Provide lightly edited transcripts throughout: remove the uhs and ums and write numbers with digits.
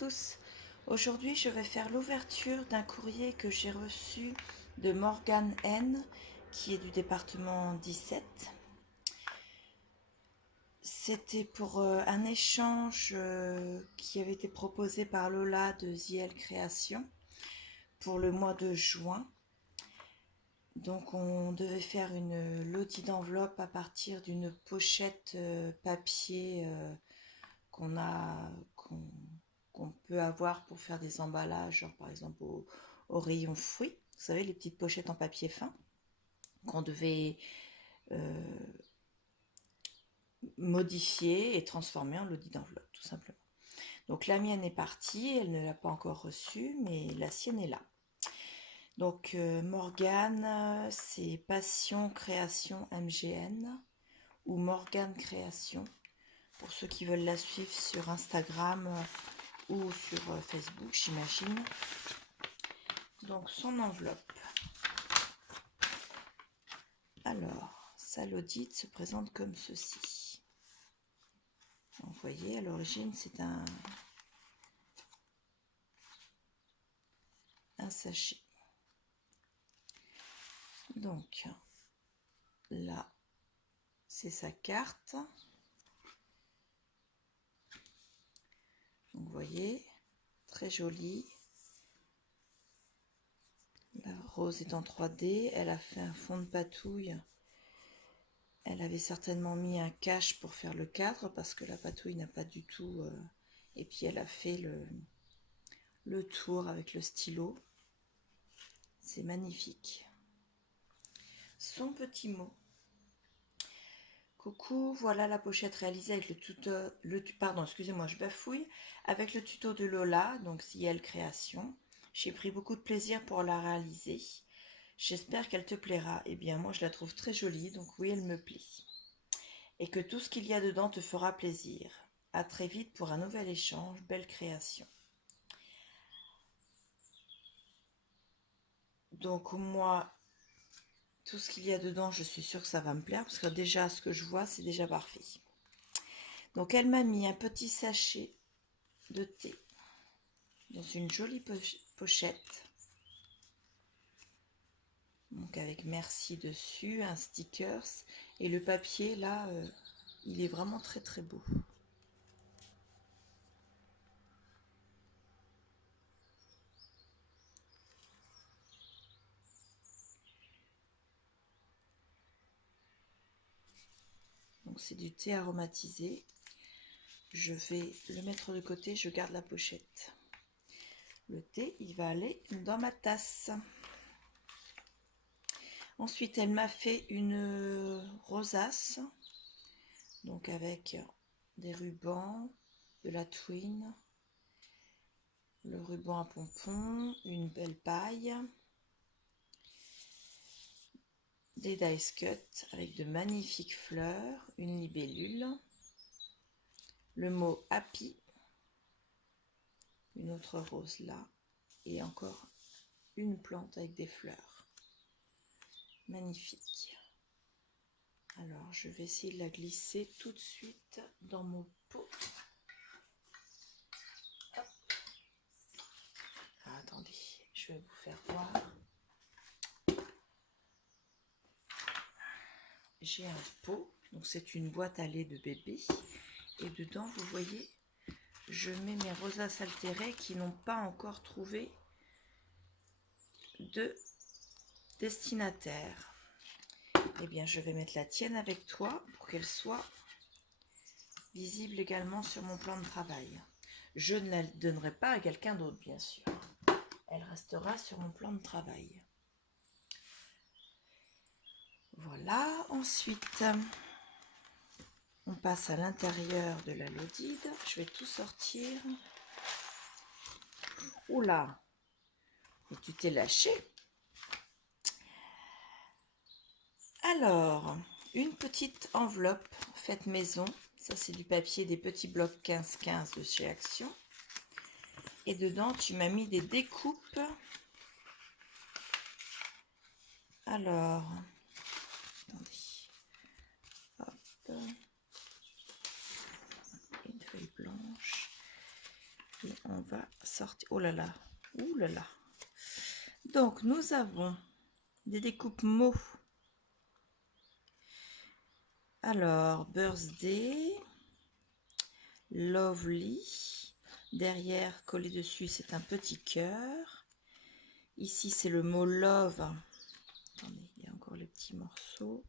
tous. Aujourd'hui, je vais faire l'ouverture d'un courrier que j'ai reçu de Morgane N, qui est du département 17. C'était pour un échange qui avait été proposé par Lola de ZL Création pour le mois de juin. Donc on devait faire une lotie d'enveloppe à partir d'une pochette papier qu'on peut avoir pour faire des emballages, genre par exemple au rayon fruits. Vous savez, les petites pochettes en papier fin qu'on devait modifier et transformer en lotie d'enveloppe, tout simplement. Donc la mienne est partie, elle ne l'a pas encore reçue, mais la sienne est là. Donc Morgane, c'est Passion Création MGN ou Morgane Création pour ceux qui veulent la suivre sur Instagram ou sur Facebook, j'imagine. Donc son enveloppe. Alors, sa lodite se présente comme ceci. Donc, vous voyez, à l'origine, c'est un sachet. Donc, là, c'est sa carte. Donc, vous voyez, très jolie. La rose est en 3D. Elle a fait un fond de patouille. Elle avait certainement mis un cache pour faire le cadre parce que la patouille n'a pas du tout... Et puis, elle a fait le tour avec le stylo. C'est magnifique. Son petit mot. Coucou, voilà la pochette réalisée avec le tuto, pardon, excusez-moi, je bafouille, avec le tuto de Lola, donc ZL Création. J'ai pris beaucoup de plaisir pour la réaliser. J'espère qu'elle te plaira. Eh bien, moi, je la trouve très jolie, donc oui, elle me plaît. Et que tout ce qu'il y a dedans te fera plaisir. À très vite pour un nouvel échange. Belle création. Donc, moi, tout ce qu'il y a dedans, je suis sûre que ça va me plaire, parce que déjà, ce que je vois, c'est déjà parfait. Donc elle m'a mis un petit sachet de thé dans une jolie pochette. Donc avec merci dessus, un stickers. Et le papier là, il est vraiment très très beau. Donc c'est du thé aromatisé. Je vais le mettre de côté, je garde la pochette. Le thé, il va aller dans ma tasse. Ensuite, elle m'a fait une rosace, donc avec des rubans, de la twine, le ruban à pompons, une belle paille, des dice cuts avec de magnifiques fleurs, une libellule, le mot happy, une autre rose là, et encore une plante avec des fleurs. Magnifique. Alors, je vais essayer de la glisser tout de suite dans mon pot. Hop. Ah, attendez, je vais vous faire voir. J'ai un pot, donc c'est une boîte à lait de bébé. Et dedans, vous voyez, je mets mes rosaces altérées qui n'ont pas encore trouvé de destinataire. Eh bien, je vais mettre la tienne avec toi pour qu'elle soit visible également sur mon plan de travail. Je ne la donnerai pas à quelqu'un d'autre, bien sûr. Elle restera sur mon plan de travail. Voilà, ensuite, on passe à l'intérieur de la lodide. Je vais tout sortir. Oula, mais tu t'es lâché. Alors, une petite enveloppe faite maison. Ça, c'est du papier des petits blocs 15-15 de chez Action. Et dedans, tu m'as mis des découpes. Alors, attendez. Hop. Une feuille blanche. Et on va sortir. Oh là là. Ouh là là. Donc, nous avons des découpes mots. Alors, birthday, lovely. Derrière, collé dessus, c'est un petit cœur. Ici, c'est le mot love. Attendez, il y a encore les petits morceaux.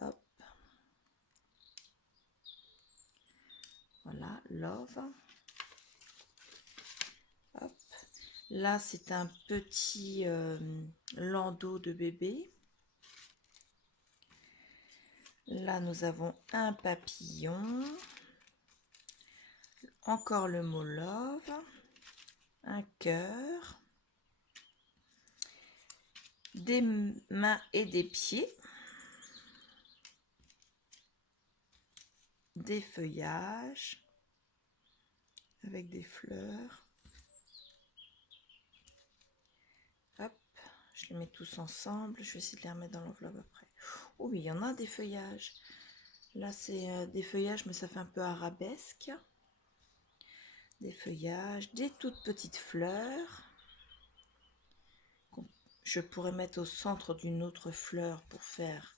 Hop. Voilà, love. Hop. Là, c'est un petit landau de bébé. Là, nous avons un papillon. Encore le mot love. Un cœur. Des mains et des pieds. Des feuillages. Avec des fleurs. Hop. Je les mets tous ensemble. Je vais essayer de les remettre dans l'enveloppe après. Oh oui, il y en a des feuillages. Là, c'est des feuillages, mais ça fait un peu arabesque. Des feuillages, des toutes petites fleurs. Je pourrais mettre au centre d'une autre fleur pour faire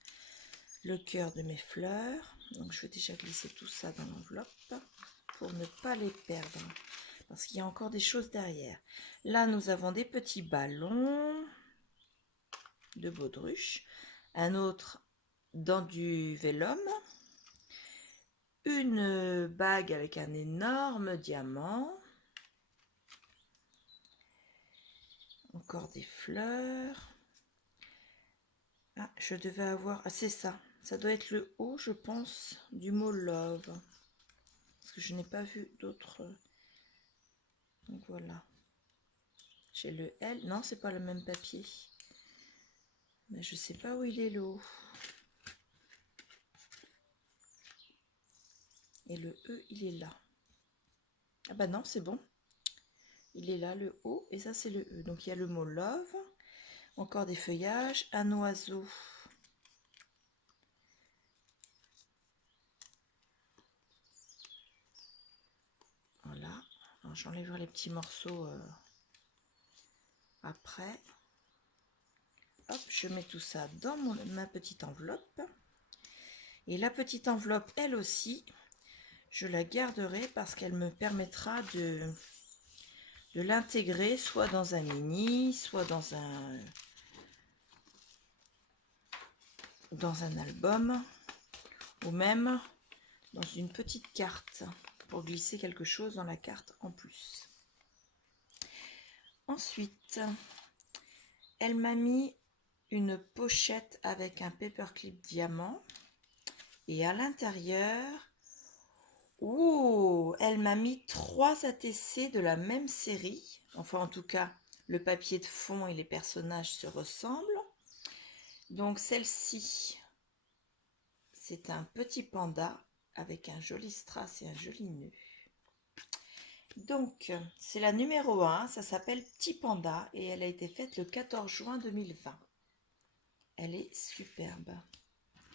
le cœur de mes fleurs. Donc, je vais déjà glisser tout ça dans l'enveloppe pour ne pas les perdre. Parce qu'il y a encore des choses derrière. Là, nous avons des petits ballons de baudruche. Un autre dans du vélum. Une bague avec un énorme diamant. Encore des fleurs. Ah, je devais avoir... Ah, c'est ça. Ça doit être le haut, je pense, du mot love. Parce que je n'ai pas vu d'autres... Donc voilà. J'ai le L. Non, c'est pas le même papier. Mais je sais pas où il est le haut. Et le E, il est là. Ah bah non, c'est bon. Il est là, le O, et ça, c'est le E. Donc, il y a le mot love. Encore des feuillages. Un oiseau. Voilà. J'enlèverai les petits morceaux après. Hop, je mets tout ça dans ma petite enveloppe. Et la petite enveloppe, elle aussi, je la garderai parce qu'elle me permettra de l'intégrer soit dans un mini, soit dans un album, ou même dans une petite carte pour glisser quelque chose dans la carte en plus. Ensuite, elle m'a mis une pochette avec un paperclip diamant et à l'intérieur, elle m'a mis 3 ATC de la même série. Enfin, en tout cas, le papier de fond et les personnages se ressemblent. Donc, celle-ci, c'est un petit panda avec un joli strass et un joli nœud. Donc, c'est la numéro 1, ça s'appelle Petit Panda et elle a été faite le 14 juin 2020. Elle est superbe.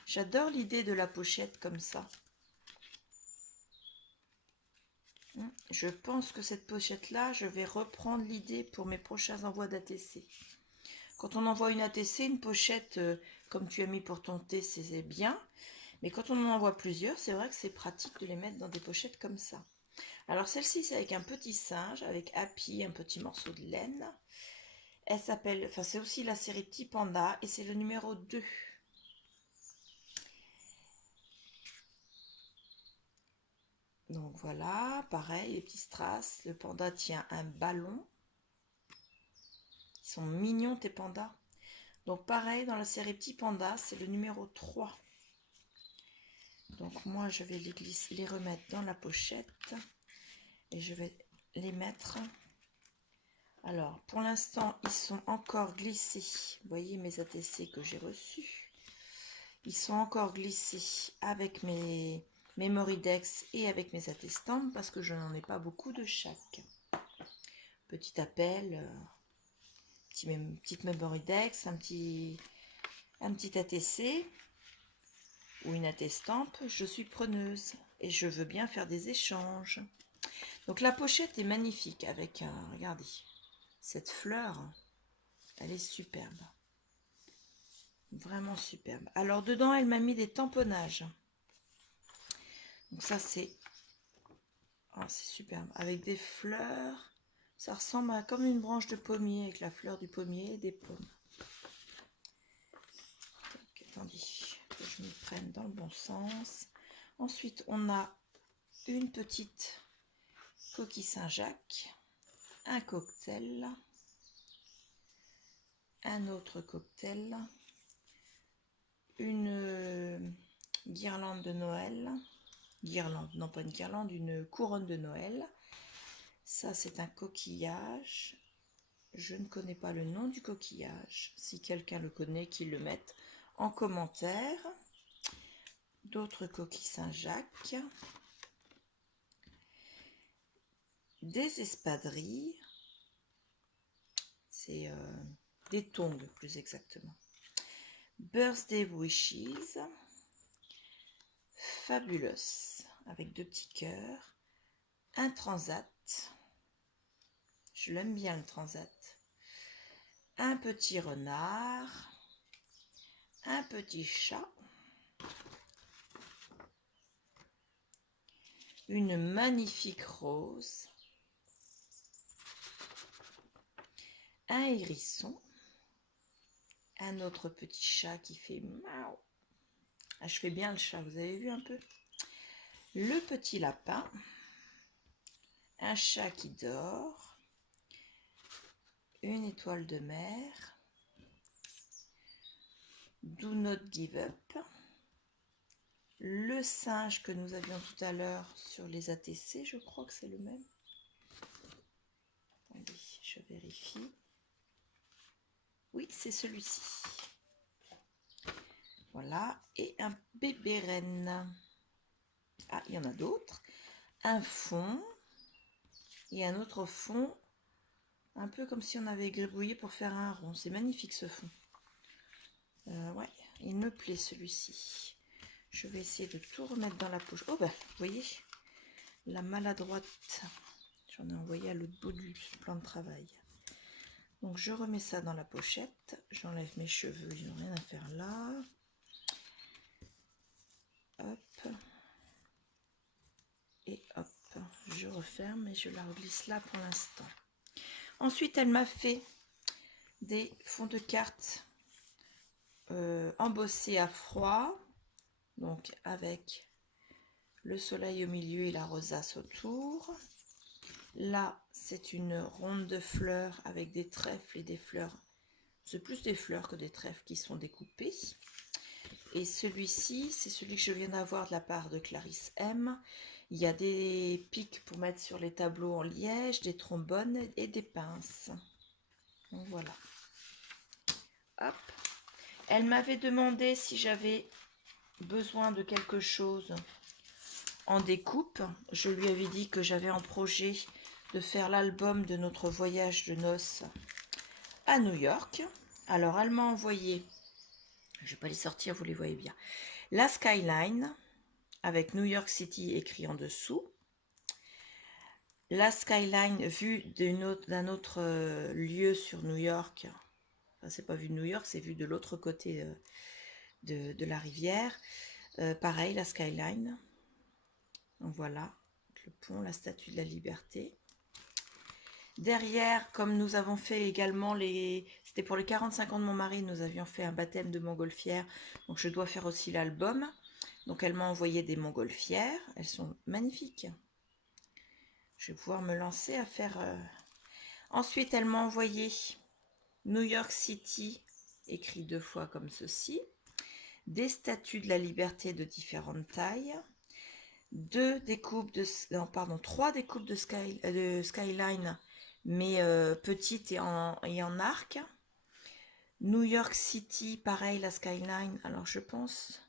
J'adore l'idée de la pochette comme ça. Je pense que cette pochette-là, je vais reprendre l'idée pour mes prochains envois d'ATC. Quand on envoie une ATC, une pochette comme tu as mis pour ton thé, c'est bien. Mais quand on en envoie plusieurs, c'est vrai que c'est pratique de les mettre dans des pochettes comme ça. Alors celle-ci, c'est avec un petit singe, avec Happy, un petit morceau de laine. Elle s'appelle, enfin c'est aussi la série Petit Panda et c'est le numéro 2. Donc voilà, pareil, les petits strass. Le panda tient un ballon. Ils sont mignons tes pandas. Donc pareil, dans la série Petit Panda, c'est le numéro 3. Donc moi, je vais les remettre dans la pochette. Et je vais les mettre. Alors, pour l'instant, ils sont encore glissés. Vous voyez mes ATC que j'ai reçus. Ils sont encore glissés avec mes Memorydex et avec mes attestants parce que je n'en ai pas beaucoup de chaque. Petit appel, petite Memorydex, un petit ATC ou une attestampe. Je suis preneuse et je veux bien faire des échanges. Donc la pochette est magnifique avec un, regardez, cette fleur, elle est superbe. Vraiment superbe. Alors dedans, elle m'a mis des tamponnages. Donc ça c'est superbe. Avec des fleurs. Ça ressemble à comme une branche de pommier avec la fleur du pommier et des pommes. Donc, attendez que je me prenne dans le bon sens. Ensuite, on a une petite coquille Saint-Jacques, un cocktail, un autre cocktail, une guirlande de Noël, guirlande, non pas une guirlande, une couronne de Noël. Ça c'est un coquillage, je ne connais pas le nom du coquillage, si quelqu'un le connaît qu'il le mette en commentaire. D'autres coquilles Saint-Jacques, des espadrilles, c'est des tongs plus exactement. Birthday Wishes, Fabulous, avec 2 petits cœurs, un transat, je l'aime bien le transat, un petit renard, un petit chat, une magnifique rose, un hérisson, un autre petit chat qui fait miaou. Ah, je fais bien le chat, vous avez vu un peu? Le petit lapin, un chat qui dort, une étoile de mer, Do Not Give Up, le singe que nous avions tout à l'heure sur les ATC, je crois que c'est le même. Attendez, je vérifie. Oui, c'est celui-ci. Voilà, et un bébé renne. Ah, il y en a d'autres. Un fond et un autre fond, un peu comme si on avait gribouillé pour faire un rond. C'est magnifique ce fond. Ouais, il me plaît celui-ci. Je vais essayer de tout remettre dans la poche. Oh ben, vous voyez, la maladroite. J'en ai envoyé à l'autre bout du plan de travail. Donc je remets ça dans la pochette. J'enlève mes cheveux, ils n'ont rien à faire là. Hop. Et hop, je referme et je la reglisse là pour l'instant. Ensuite, elle m'a fait des fonds de cartes embossés à froid. Donc avec le soleil au milieu et la rosace autour. Là, c'est une ronde de fleurs avec des trèfles et des fleurs. C'est plus des fleurs que des trèfles qui sont découpées. Et celui-ci, c'est celui que je viens d'avoir de la part de Clarisse M. Il y a des pics pour mettre sur les tableaux en liège, des trombones et des pinces. Donc voilà. Hop. Elle m'avait demandé si j'avais besoin de quelque chose en découpe. Je lui avais dit que j'avais en projet de faire l'album de notre voyage de noces à New York. Alors elle m'a envoyé, je ne vais pas les sortir, vous les voyez bien, la skyline avec New York City écrit en dessous. La skyline vue d'un autre lieu sur New York. Enfin, c'est pas vu de New York, c'est vu de l'autre côté de la rivière. Pareil, la skyline. Donc voilà, le pont, la statue de la Liberté. Derrière, comme nous avons fait également c'était pour les 45 ans de mon mari, nous avions fait un baptême de montgolfière. Donc je dois faire aussi l'album. Donc elle m'a envoyé des montgolfières. Elles sont magnifiques. Je vais pouvoir me lancer à faire... Ensuite, elle m'a envoyé New York City, écrit 2 fois comme ceci. Des statues de la Liberté de différentes tailles. 3 découpes de skyline, mais petites et en arc. New York City, pareil, la skyline. Alors je pense...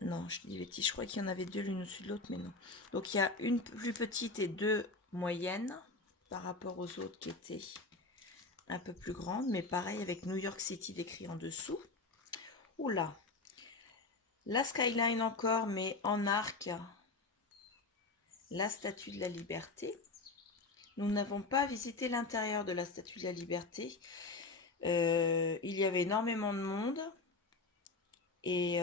Non, je dis bêtise, je crois qu'il y en avait 2 l'une au-dessus de l'autre, mais non. Donc il y a une plus petite et 2 moyennes par rapport aux autres qui étaient un peu plus grandes, mais pareil avec New York City décrit en dessous. Oula, la skyline encore, mais en arc la Statue de la Liberté. Nous n'avons pas visité l'intérieur de la Statue de la Liberté. Il y avait énormément de monde et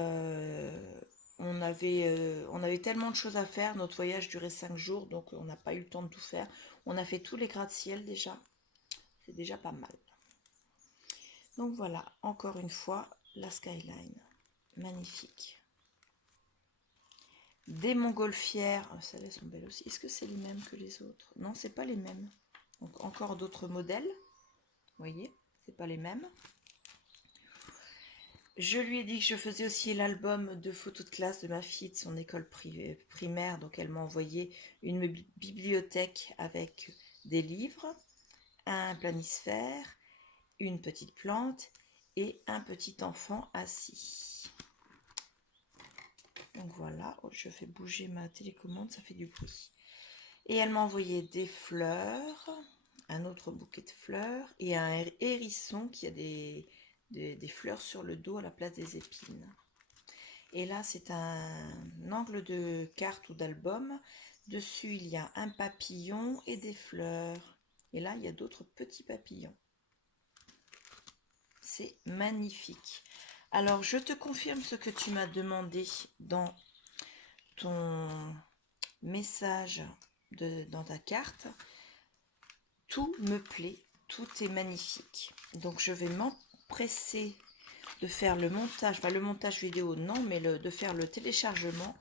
on avait tellement de choses à faire. Notre voyage durait 5 jours, donc on n'a pas eu le temps de tout faire. On a fait tous les gratte-ciel déjà. C'est déjà pas mal. Donc voilà, encore une fois, la skyline. Magnifique. Des montgolfières. Oh, celles-là sont belles aussi. Est-ce que c'est les mêmes que les autres? Non, c'est pas les mêmes. Donc encore d'autres modèles. Vous voyez, c'est pas les mêmes. Je lui ai dit que je faisais aussi l'album de photos de classe de ma fille de son école primaire. Donc elle m'a envoyé une bibliothèque avec des livres, un planisphère, une petite plante et un petit enfant assis. Donc voilà, je fais bouger ma télécommande, ça fait du bruit. Et elle m'a envoyé des fleurs, un autre bouquet de fleurs et un hérisson qui a des fleurs sur le dos à la place des épines. Et là, c'est un angle de carte ou d'album. Dessus, il y a un papillon et des fleurs. Et là, il y a d'autres petits papillons. C'est magnifique. Alors, je te confirme ce que tu m'as demandé dans ton message dans ta carte. Tout me plaît, tout est magnifique. Donc, je vais m'empresser de faire le montage, enfin le montage vidéo non, mais de faire le téléchargement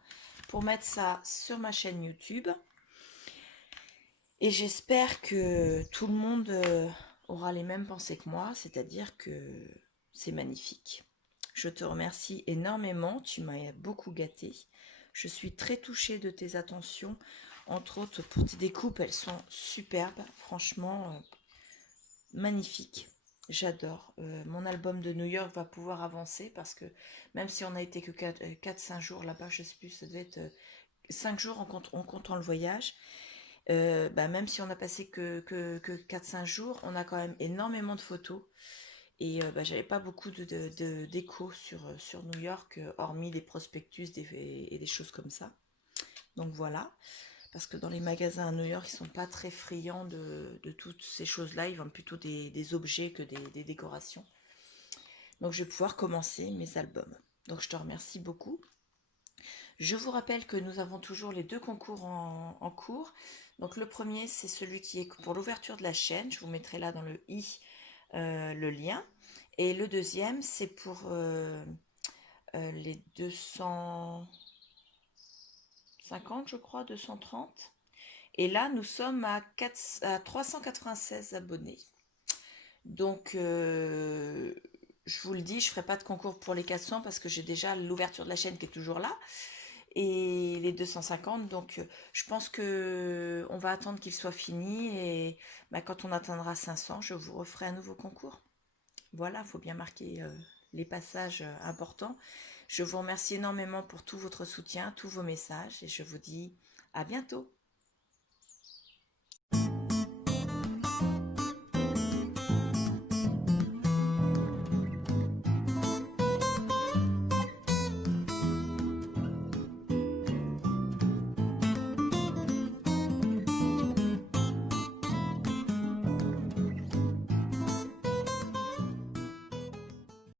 pour mettre ça sur ma chaîne YouTube. Et j'espère que tout le monde aura les mêmes pensées que moi, c'est-à-dire que c'est magnifique. Je te remercie énormément, tu m'as beaucoup gâté. Je suis très touchée de tes attentions, entre autres pour tes découpes, elles sont superbes, franchement magnifiques. J'adore. Mon album de New York va pouvoir avancer parce que même si on n'a été que 4-5 jours là-bas, je sais plus, ça devait être 5 jours en comptant le voyage. Même si on a passé que 4-5 jours, on a quand même énormément de photos. Et j'avais pas beaucoup d'écho sur New York, hormis des prospectus et des choses comme ça. Donc voilà. Parce que dans les magasins à New York, ils sont pas très friands de toutes ces choses-là. Ils vendent plutôt des objets que des décorations. Donc je vais pouvoir commencer mes albums. Donc je te remercie beaucoup. Je vous rappelle que nous avons toujours les 2 concours en cours. Donc le premier, c'est celui qui est pour l'ouverture de la chaîne. Je vous mettrai là dans le i le lien. Et le deuxième, c'est pour les 250, je crois, 230. Et là, nous sommes à 396 abonnés. Donc, je vous le dis, je ne ferai pas de concours pour les 400 parce que j'ai déjà l'ouverture de la chaîne qui est toujours là. Et les 250, donc je pense que on va attendre qu'il soit fini. Et quand on atteindra 500, je vous referai un nouveau concours. Voilà, il faut bien marquer les passages importants. Je vous remercie énormément pour tout votre soutien, tous vos messages. Et je vous dis à bientôt.